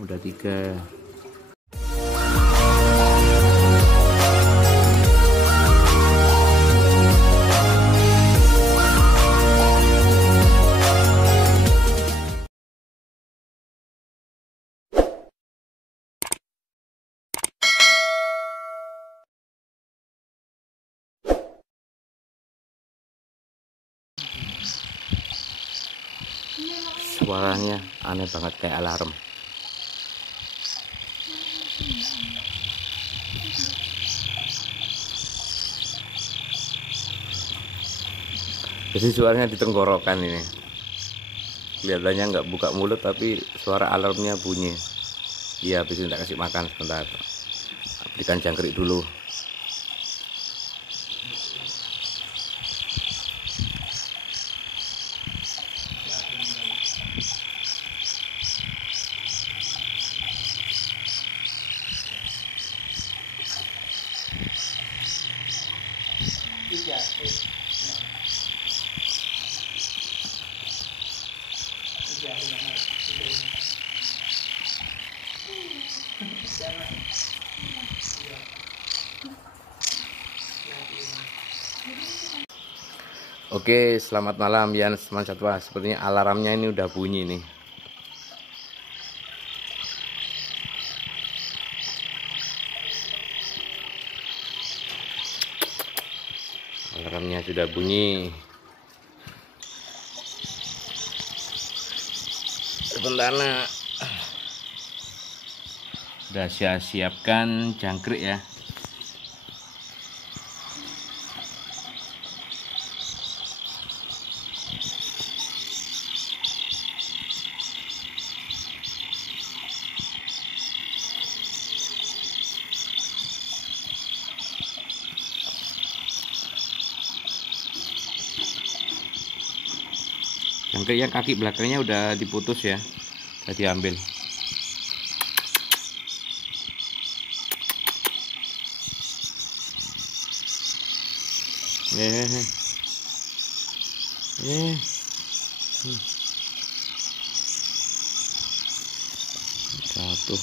Udah 3. Suaranya aneh banget kayak alarm. Jadi suaranya di tenggorokan ini. Kelihatannya nggak buka mulut tapi suara alarmnya bunyi. Iya, habis ini tak kasih makan sebentar. Berikan jangkrik dulu. Oke, selamat malam Yan teman satwa. Sepertinya alarmnya ini udah bunyi nih. Alarmnya sudah bunyi. Sebentar nak. Udah saya siapkan jangkrik ya. Jangkrik yang kaki belakangnya udah diputus ya, udah diambil. Jatuh.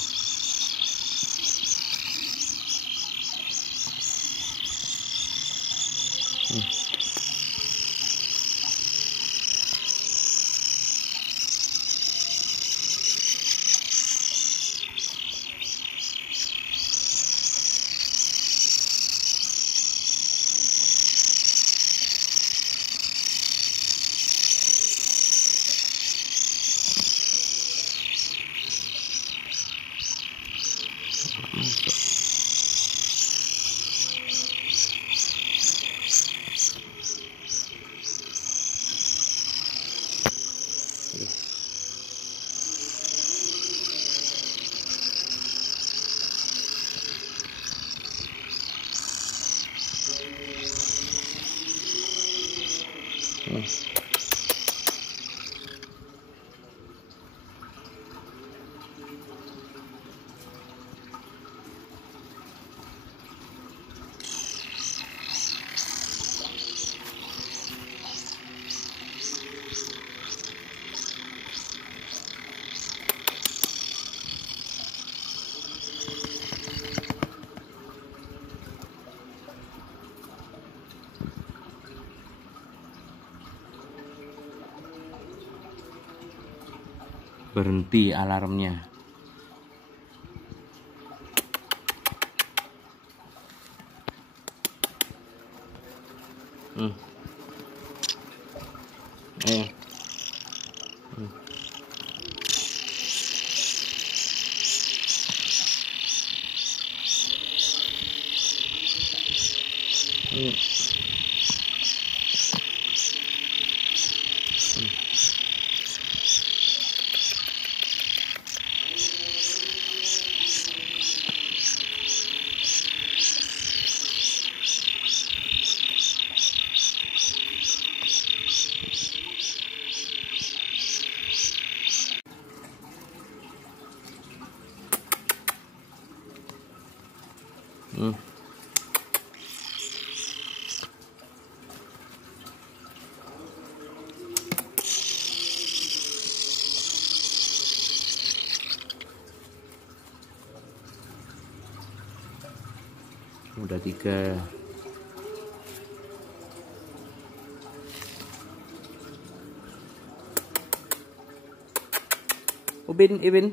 Berhenti alarmnya. Udah 3. Ibin.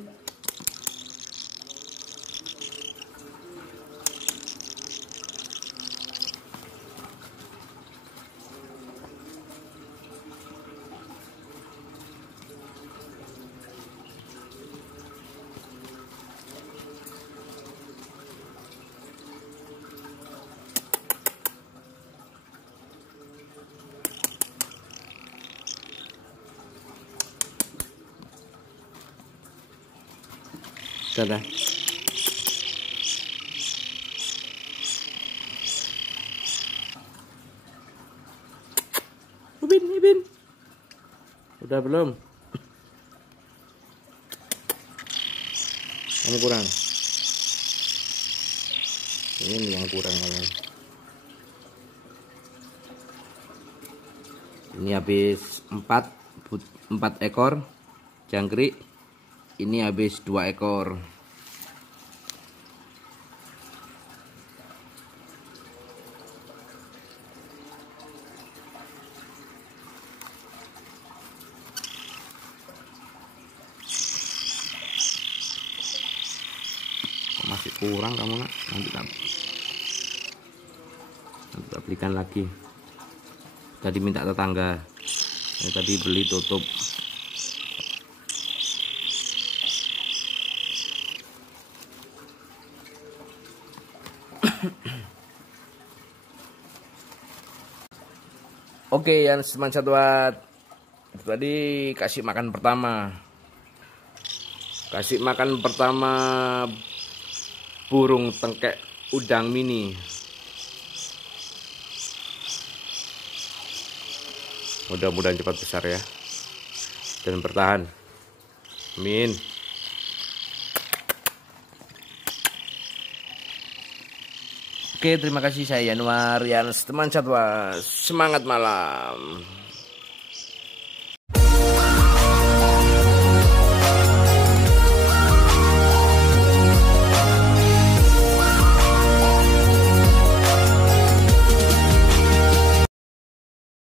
Dadah. Ibin. Udah belum? Kamu kurang. Ini yang kurang malah. Ini habis 4 ekor jangkrik. Ini habis 2 ekor. Masih kurang kamu nak, nanti tak belikan lagi. Tadi minta tetangga, tadi beli tutup. Oke, yang semangat buat tadi kasih makan pertama. Kasih makan pertama burung tengkek udang mini. Mudah-mudahan cepat besar ya dan bertahan. Amin. Oke, terima kasih, saya Yanuar, yang teman satwa. Semangat malam.